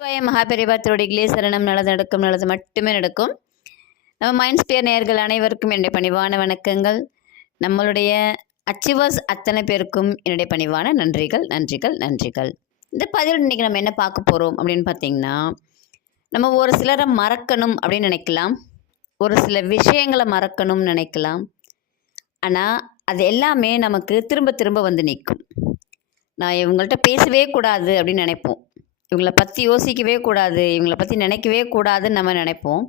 மகாபெரிவா திருடிகளே சரணம். நல்லது நடக்கும், நல்லது மட்டுமே நடக்கும். நம்ம மைண்ட்ஸ்பியர் நேயர்கள் அனைவருக்கும் என்னுடைய பணிவான வணக்கங்கள். நம்மளுடைய அச்சீவர்ஸ் அத்தனை பேருக்கும் என்னுடைய பணிவான நன்றிகள் நன்றிகள் நன்றிகள். இந்த பதிவில் இன்றைக்கி நம்ம என்ன பார்க்க போகிறோம் அப்படின்னு பார்த்தீங்கன்னா, நம்ம ஒரு சிலரை மறக்கணும் அப்படின்னு நினைக்கலாம், ஒரு சில விஷயங்களை மறக்கணும்னு நினைக்கலாம். ஆனால் அது எல்லாமே நமக்கு திரும்ப திரும்ப வந்து நிற்கும். நான் இவங்கள்ட்ட பேசவே கூடாது அப்படின்னு நினைப்போம், இவங்கள பற்றி யோசிக்கவே கூடாது, இவங்கள பற்றி நினைக்கவே கூடாதுன்னு நம்ம நினைப்போம்.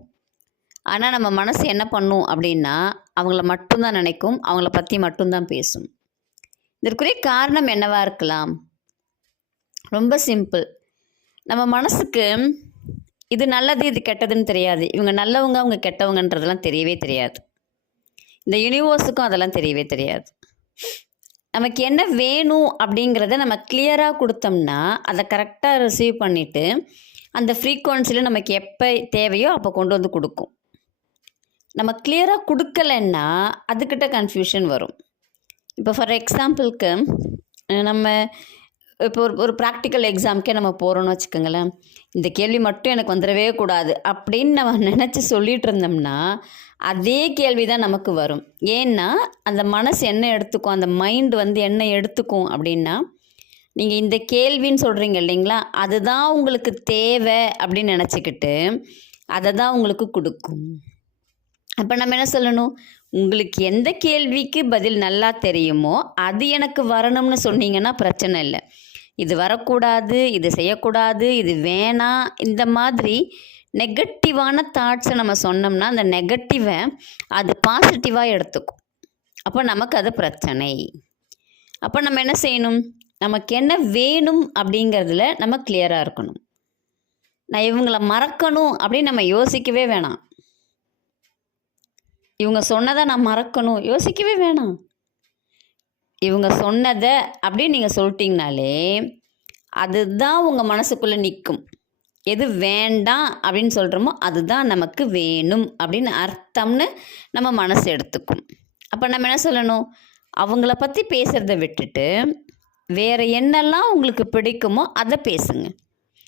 ஆனால் நம்ம மனசு என்ன பண்ணும் அப்படின்னா, அவங்கள மட்டும்தான் நினைக்கும், அவங்கள பற்றி மட்டும்தான் பேசும். இதற்குரிய காரணம் என்னவாக இருக்கலாம்? ரொம்ப சிம்பிள். நம்ம மனசுக்கு இது நல்லது இது கெட்டதுன்னு தெரியாது. இவங்க நல்லவங்க அவங்க கெட்டவங்கன்றதெல்லாம் தெரியவே தெரியாது. இந்த யூனிவர்ஸுக்கும் அதெல்லாம் தெரியவே தெரியாது. நமக்கு என்ன வேணும் அப்படிங்கிறத நம்ம கிளியராக கொடுத்தோம்னா அதை கரெக்டாக ரிசீவ் பண்ணிவிட்டு அந்த ஃப்ரீக்குவன்சியில் நமக்கு எப்போ தேவையோ அப்போ கொண்டு வந்து கொடுக்கும். நம்ம கிளியராக கொடுக்கலன்னா அதுக்கிட்ட கன்ஃபியூஷன் வரும். இப்போ ஃபார் எக்ஸாம்பிளுக்கு நம்ம இப்போ ஒரு ப்ராக்டிக்கல் எக்ஸாமுக்கே நம்ம போகிறோன்னு வச்சுக்கோங்களேன். இந்த கேள்வி மட்டும் எனக்கு வந்துடவே கூடாது அப்படின்னு நம்ம நினச்சி சொல்லிகிட்டு இருந்தோம்னா அதே கேள்வி தான் நமக்கு வரும். ஏன்னா அந்த மனசு என்ன எடுத்துக்கும், அந்த மைண்டு வந்து என்ன எடுத்துக்கும் அப்படின்னா, நீங்கள் இந்த கேள்வின்னு சொல்கிறீங்க இல்லைங்களா, அதுதான் உங்களுக்கு தேவை அப்படின்னு நினச்சிக்கிட்டு அதை தான் உங்களுக்கு கொடுக்கும். அப்போ நம்ம என்ன சொல்லணும், உங்களுக்கு எந்த கேள்விக்கு பதில் நல்லா தெரியுமோ அது எனக்கு வரணும்னு சொன்னீங்கன்னா பிரச்சனை இல்லை. இது வரக்கூடாது, இது செய்யக்கூடாது, இது வேணாம், இந்த மாதிரி நெகட்டிவான தாட்ஸை நம்ம சொன்னோம்னா அந்த நெகட்டிவை அது பாசிட்டிவாக எடுத்துக்கும். அப்போ நமக்கு அது பிரச்சனை. அப்போ நம்ம என்ன செய்யணும், நமக்கு என்ன வேணும் அப்படிங்கிறதுல நம்ம கிளியராக இருக்கணும். நான் இவங்கள மறக்கணும் அப்படின்னு நம்ம யோசிக்கவே வேணாம். இவங்க சொன்னதை நான் மறக்கணும் யோசிக்கவே வேணாம். இவங்க சொன்னதை அப்படின்னு நீங்கள் சொல்லிட்டீங்கனாலே அதுதான் உங்கள் மனசுக்குள்ளே நிற்கும். எது வேண்டாம் அப்படின்னு சொல்கிறோமோ அதுதான் நமக்கு வேணும் அப்படின்னு அர்த்தம்னு நம்ம மனசு எடுத்துக்கும். அப்போ நம்ம என்ன சொல்லணும், அவங்கள பற்றி பேசுகிறத விட்டுட்டு வேறு என்னெல்லாம் உங்களுக்கு பிடிக்குமோ அதை பேசுங்க.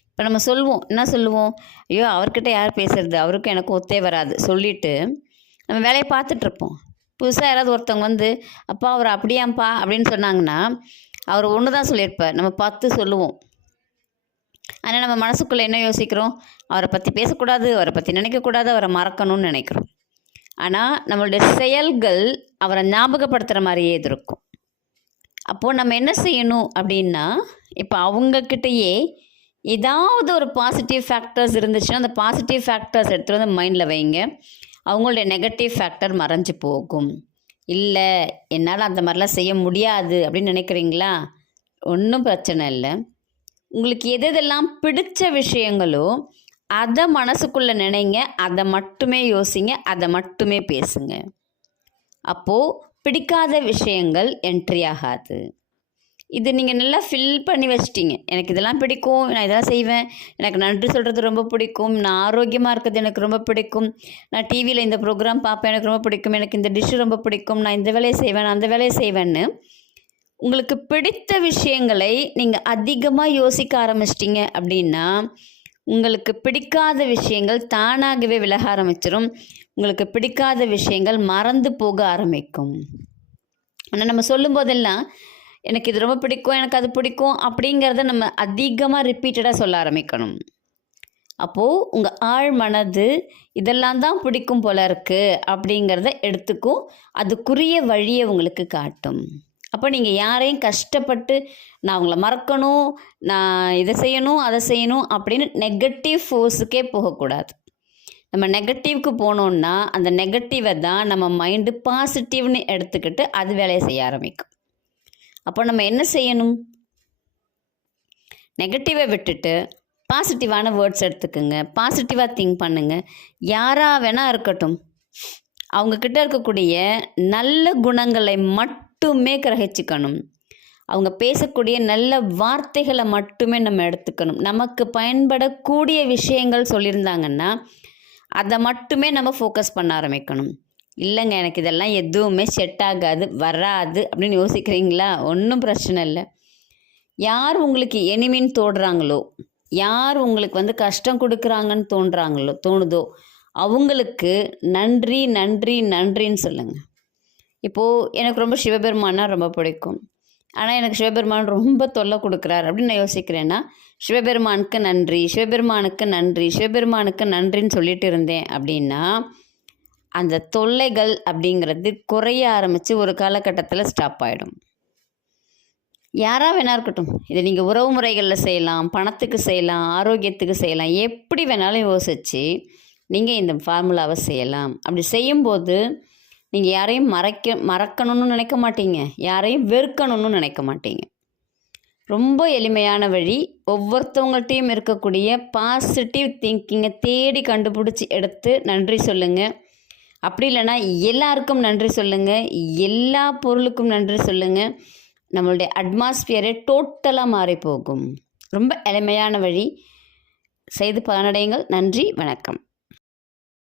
இப்போ நம்ம சொல்லுவோம், என்ன சொல்லுவோம், ஐயோ அவர்கிட்ட யார் பேசுகிறது, அவருக்கும் எனக்கு ஒத்தே வராது சொல்லிவிட்டு நம்ம வேலையை பார்த்துட்ருப்போம். புதுசாக யாராவது ஒருத்தவங்க வந்து அப்பா அவர் அப்படியாம்ப்பா அப்படின்னு சொன்னாங்கன்னா அவர் ஒன்று தான் சொல்லியிருப்பார், நம்ம 10 சொல்லுவோம். ஆனால் நம்ம மனசுக்குள்ளே என்ன யோசிக்கிறோம், அவரை பற்றி பேசக்கூடாது, அவரை பற்றி நினைக்கக்கூடாது, அவரை மறக்கணும்னு நினைக்கிறோம். ஆனால் நம்மளுடைய செயல்கள் அவரை ஞாபகப்படுத்துகிற மாதிரியே இது இருக்கும். அப்போது நம்ம என்ன செய்யணும் அப்படின்னா, இப்போ அவங்கக்கிட்டேயே ஏதாவது ஒரு பாசிட்டிவ் ஃபேக்டர்ஸ் இருந்துச்சுன்னா அந்த பாசிட்டிவ் ஃபேக்டர்ஸ் எடுத்துகிட்டு வந்து மைண்டில் வைங்க. அவங்களுடைய நெகட்டிவ் ஃபேக்டர் மறைஞ்சு போகும். இல்லை என்னால் அந்த மாதிரிலாம் செய்ய முடியாது அப்படின்னு நினைக்கிறீங்களா, ஒன்றும் பிரச்சனை இல்லை. உங்களுக்கு எதெல்லாம் பிடிச்ச விஷயங்களோ அதை மனசுக்குள்ளே நினைங்க, அதை மட்டுமே யோசிங்க, அதை மட்டுமே பேசுங்க. அப்போது பிடிக்காத விஷயங்கள் என்ட்ரி ஆகாது. இது நீங்கள் நல்லா ஃபில் பண்ணி வச்சிட்டிங்க, எனக்கு இதெல்லாம் பிடிக்கும், நான் இதெல்லாம் செய்வேன், எனக்கு நன்றி சொல்கிறது ரொம்ப பிடிக்கும், நான் ஆரோக்கியமாக இருக்கிறது எனக்கு ரொம்ப பிடிக்கும், நான் டிவியில் இந்த ப்ரோக்ராம் பார்ப்பேன் எனக்கு ரொம்ப பிடிக்கும், எனக்கு இந்த டிஷ்ஷு ரொம்ப பிடிக்கும், நான் இந்த வேலையை செய்வேன், நான் அந்த வேலையை செய்வேன்னு உங்களுக்கு பிடித்த விஷயங்களை நீங்கள் அதிகமாக யோசிக்க ஆரம்பிச்சிட்டிங்க அப்படின்னா உங்களுக்கு பிடிக்காத விஷயங்கள் தானாகவே விலக ஆரம்பிச்சிடும். உங்களுக்கு பிடிக்காத விஷயங்கள் மறந்து போக ஆரம்பிக்கும். ஆனால் நம்ம சொல்லும் போதெல்லாம் எனக்கு இது ரொம்ப பிடிக்கும், எனக்கு அது பிடிக்கும் அப்படிங்கிறத நம்ம அதிகமாக ரிப்பீட்டடாக சொல்ல ஆரம்பிக்கணும். அப்போது உங்கள் ஆழ் மனது இதெல்லாம் தான் பிடிக்கும் போல இருக்குது அப்படிங்கிறத எடுத்துக்கும், அதுக்குரிய வழியை உங்களுக்கு காட்டும். அப்போ நீங்கள் யாரையும் கஷ்டப்பட்டு நான் அவங்கள மறக்கணும், நான் இதை செய்யணும் அதை செய்யணும் அப்படின்னு நெகட்டிவ் ஃபோர்ஸுக்கே போகக்கூடாது. நம்ம நெகட்டிவ்க்கு போனோன்னா அந்த நெகட்டிவை தான் நம்ம மைண்டு பாசிட்டிவ்னு எடுத்துக்கிட்டு அது வேலையை செய்ய ஆரம்பிக்கும். அப்போ நம்ம என்ன செய்யணும், நெகட்டிவை விட்டுட்டு பாசிட்டிவான வேர்ட்ஸ் எடுத்துக்கோங்க, பாசிட்டிவாக திங்க் பண்ணுங்கள். யாராக வேணால் இருக்கட்டும், அவங்கக்கிட்ட இருக்கக்கூடிய நல்ல குணங்களை மட்டுமே கிரகிச்சிக்கணும். அவங்க பேசக்கூடிய நல்ல வார்த்தைகளை மட்டுமே நம்ம எடுத்துக்கணும். நமக்கு பயன்படக்கூடிய விஷயங்கள் சொல்லியிருந்தாங்கன்னா அதை மட்டுமே நம்ம ஃபோக்கஸ் பண்ண ஆரம்பிக்கணும். இல்லைங்க எனக்கு இதெல்லாம் எதுவுமே செட் ஆகாது வராது அப்படின்னு யோசிக்கிறீங்களா, ஒன்றும் பிரச்சனை இல்லை. யார் உங்களுக்கு எனிமின்னு தோடுறாங்களோ யார் உங்களுக்கு வந்து கஷ்டம் கொடுக்குறாங்கன்னு தோணுதோ அவங்களுக்கு நன்றி நன்றி நன்றின்னு சொல்லுங்கள். இப்போது எனக்கு ரொம்ப சிவபெருமானா ரொம்ப பிடிக்கும், ஆனால் எனக்கு சிவபெருமான் ரொம்ப தொல்லை கொடுக்குறார் அப்படின்னு நான் யோசிக்கிறேன்னா, சிவபெருமானுக்கு நன்றி, சிவபெருமானுக்கு நன்றி, சிவபெருமானுக்கு நன்றின்னு சொல்லிட்டு இருந்தேன் அப்படின்னா அந்த தொல்லைகள் அப்படிங்கிறது குறைய ஆரம்பித்து ஒரு காலகட்டத்தில் ஸ்டாப் ஆகிடும். யாராக வேணா இருக்கட்டும், இதை நீங்கள் உறவு முறைகளில் செய்யலாம், பணத்துக்கு செய்யலாம், ஆரோக்கியத்துக்கு செய்யலாம், எப்படி வேணாலும் யோசித்து நீங்கள் இந்த ஃபார்முலாவை செய்யலாம். அப்படி செய்யும்போது நீங்கள் யாரையும் மறக்கணும்னு நினைக்க மாட்டீங்க, யாரையும் வெறுக்கணும்னு நினைக்க மாட்டீங்க. ரொம்ப எளிமையான வழி. ஒவ்வொருத்தவங்கள்ட்டையும் இருக்கக்கூடிய பாசிட்டிவ் திங்கிங்கை தேடி கண்டுபிடிச்சி எடுத்து நன்றி சொல்லுங்கள். அப்படி இல்லைன்னா எல்லாருக்கும் நன்றி சொல்லுங்கள், எல்லா பொருளுக்கும் நன்றி சொல்லுங்கள். நம்மளுடைய அட்மாஸ்பியரே டோட்டலாக மாறி போகும். ரொம்ப எளிமையான வழி. செய்து பலனடையுங்கள். நன்றி, வணக்கம்.